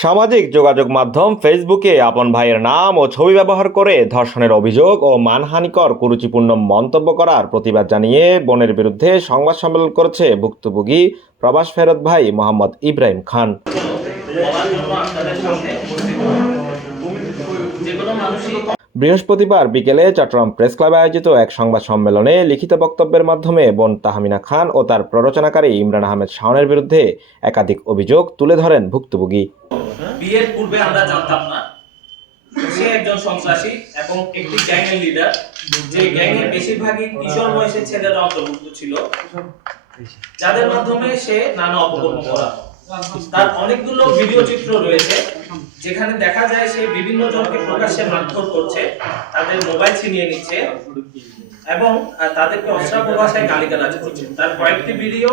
সামাজিক যোগাযোগ মাধ্যম ফেসবুকে আপন ভাইয়ের নাম ও ছবি ব্যবহার করে ধর্ষণের অভিযোগ ও মানহানিকর কুরুচিপূর্ণ মন্তব্য করার প্রতিবাদ জানিয়ে বোনের বিরুদ্ধে সংবাদ সম্মেলন করেছে ভুক্তভোগী প্রবাস ফেরত ভাই মোহাম্মদ ইব্রাহিম খান। বৃহস্পতিবার বিকেলে চট্টগ্রাম প্রেস ক্লাবে আয়োজিত এক সংবাদ সম্মেলনে লিখিত বক্তব্যের মাধ্যমে বোন তাহমিনা খান ও তার প্ররোচনাকারী ইমরান আহমেদ শাওনের বিরুদ্ধে একাধিক অভিযোগ তুলে ধরেন ভুক্তভোগী। বিয়ের পূর্বে আমরা জানতাম না। সে একজন সন্ত্রাসী এবং একটি গ্যাংয়ের লিডার যে গ্যাংয়ের বেশিরভাগই কিশোর বয়সের ছেলেরা অন্তর্ভুক্ত ছিল। যাদের মাধ্যমে সে নানা অপকর্ম করা তার অনেকগুলো ভিডিও চিত্র রয়েছে, যেখানে দেখা যায় সে বিভিন্ন জনকে প্রকাশ্যে মারধর করছে, তাদের মোবাইল ছিনিয়ে নিচ্ছে এবং তাদেরকে অশ্রাব্য ভাষায় গালিগালাজ করছে। তার কয়েকটি ভিডিও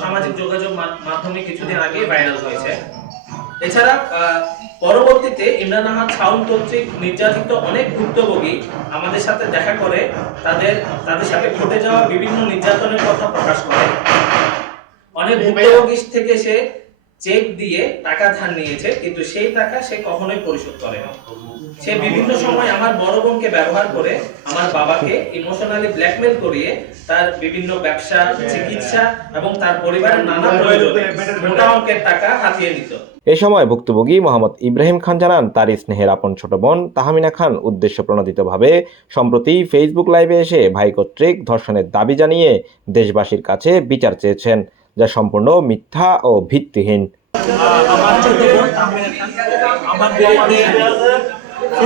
সামাজিক যোগাযোগ মাধ্যমে কিছুদিন আগে ভাইরাল হয়েছে। এছাড়া পরবর্তীতে ইমরান আহমদ ছাউন কর্তৃক নির্যাতিত অনেক ভুক্তভোগী আমাদের সাথে দেখা করে তাদের তাদের সাথে ঘটে যাওয়া বিভিন্ন নির্যাতনের কথা প্রকাশ করে। অনেক ভুক্তভোগী থেকে সে চেক দিয়ে টাকা ধার নিয়েছে কিন্তু সেই টাকা সে কখনোই পরিশোধ করে না সে বিভিন্ন সময় আমার বড় বোনকে ব্যবহার করে আমার বাবাকে ইমোশনালি ব্ল্যাকমেল করিয়ে তার বিভিন্ন ব্যবসা চিকিৎসা এবং তার পরিবারের নানা প্রয়োজনে মোটা অঙ্কের টাকা হাতিয়ে নিত। এ সময় ভুক্তভোগী মোহাম্মদ ইব্রাহিম খান জানান তার স্নেহের আপন ছোট বোন তাহমিনা খান উদ্দেশ্য প্রণোদিতভাবে সম্প্রতি ফেসবুক লাইভে এসে ভাই কর্তৃক ধর্ষণের দাবি জানিয়ে দেশবাসীর কাছে বিচার চেয়েছেন যা সম্পূর্ণ মিথ্যা ও ভিত্তিহীন। আমার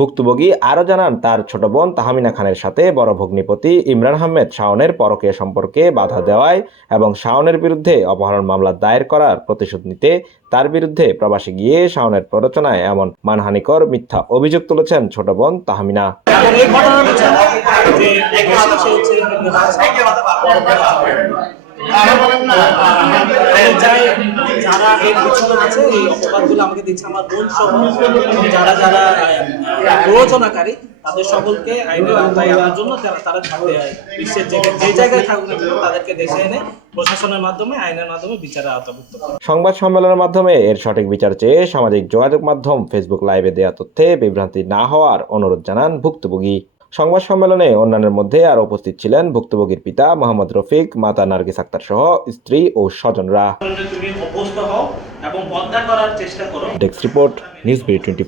ভুক্তভোগী আরও জানান, তার ছোট বোন তাহমিনা খানের সাথে বড় ভগ্নিপতি ইমরান আহমেদ শাওনের পরকীয় সম্পর্কে বাধা দেওয়ায় এবং শাওনের বিরুদ্ধে অপহরণ মামলা দায়ের করার প্রতিশোধ নিতে তার বিরুদ্ধে প্রবাসে গিয়ে শাওনের প্ররোচনায় এমন মানহানিকর মিথ্যা অভিযোগ তুলেছেন ছোট বোন তাহমিনা। যারা এই আছে, এই আমাকে দিচ্ছে। আমার বোন সহ যারা যারা প্ররোচনাকারী তাদের সকলকে আইনের আওতায় আনার জন্য যারা তারা থাকতে হয়। বিশ্বের যে যে জায়গায় থাকুক না কেন, তাদেরকে দেশে এনে প্রশাসনের মাধ্যমে আইনের মাধ্যমে বিচারের আওতাভুক্ত সংবাদ সম্মেলনের মাধ্যমে এর সঠিক বিচার চেয়ে সামাজিক যোগাযোগ মাধ্যম ফেসবুক লাইভে দেয়া তথ্যে বিভ্রান্তি না হওয়ার অনুরোধ জানান ভুক্তভোগী। সংবাদ সম্মেলনে অন্যান্যের মধ্যে আর উপস্থিত ছিলেন ভুক্তভোগীর পিতা মোহাম্মদ রফিক মাতা নার্গিস আক্তার সহ স্ত্রী ও স্বজনরা। তুমি এবং করার চেষ্টা করো desk report news B twenty